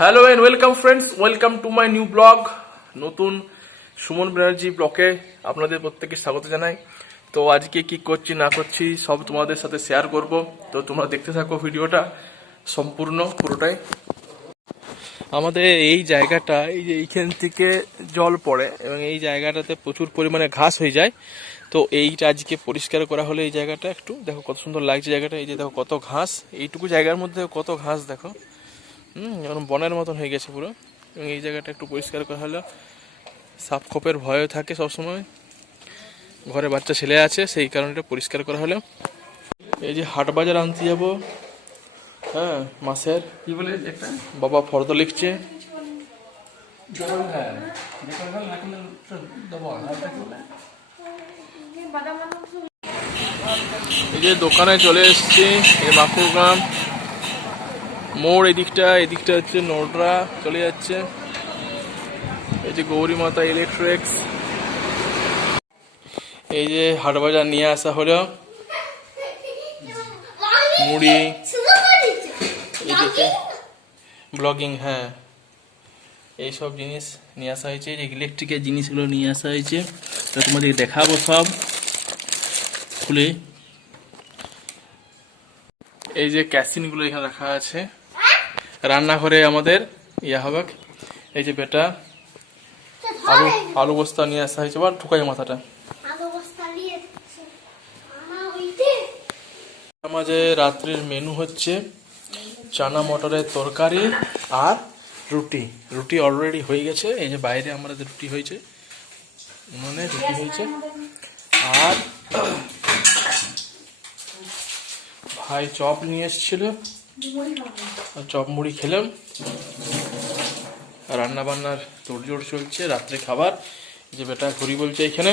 Hello and welcome friends, welcome to my new blog. নতুন সুমন ব্যানার্জি ব্লগে আপনাদের প্রত্যেককে স্বাগত জানাই। তো আজকে কি করছি না করছি সব তোমাদের সাথে শেয়ার করব, তো তোমরা দেখতে থাকো ভিডিওটা সম্পূর্ণ পুরোটাই। আমাদের এই জায়গাটা, এই যে এইখান থেকে জল পড়ে এবং এই জায়গাটাতে প্রচুর পরিমাণে ঘাস হয়ে যায়। তো এইটা আজকে পরিষ্কার করা হলে এই জায়গাটা একটু দেখো কত সুন্দর লাগছে জায়গাটা। এই যে দেখো কত ঘাস, এইটুকু জায়গার মধ্যে কত ঘাস দেখো, যেমন বনের মতন হয়ে গেছে পুরো। এবং এই জায়গাটা একটু পরিষ্কার করা হলো, সাপ খোপের ভয় থাকে সবসময়, ঘরে বাচ্চা ছেলে আছে সেই কারণে এটা পরিষ্কার করা হলো। এই যে হাট বাজার আনতে যাবো, হ্যাঁ মাসের কি বলে একটা বাবা ফর্দ লিখছে। এই যে দোকানে চলে এসছি, এই মাকুরগ্রাম মোড়, এদিকটা হচ্ছে নোডরা চলে যাচ্ছে। এই যে গৌরী মাতা ইলেকট্রিক্স, এই যে হাট বাজার নিয়ে আসা হলো, মুড়ি, এদিকে ব্লগিং, হ্যাঁ এইসব জিনিস নিয়ে আসা হয়েছে। যে ইলেকট্রিকের জিনিসগুলো নিয়ে আসা হয়েছে, তো তোমাদের দেখাবো সব খুলে। এই যে ক্যাসিনগুলো এখানে রাখা আছে, রান্নাঘরে আমাদের ইয়া হবে। এই যে বেটা আলু বস্তা নিয়ে আসা হয়েছে, বা ঠুকাই মাথাটা। আমাদের রাত্রির মেনু হচ্ছে চানা মটরের তরকারি আর রুটি অলরেডি হয়ে গেছে। এই যে বাইরে আমাদের রুটি হয়েছে, উনুনে রুটি হয়েছে। আর ভাই চপ নিয়ে এসেছিল, চপ মুড়ি খেলাম। রান্না বান্নার তোড়জোড় চলছে, রাত্রে খাবার। যে বেটা ঘুরি বলছে এখানে।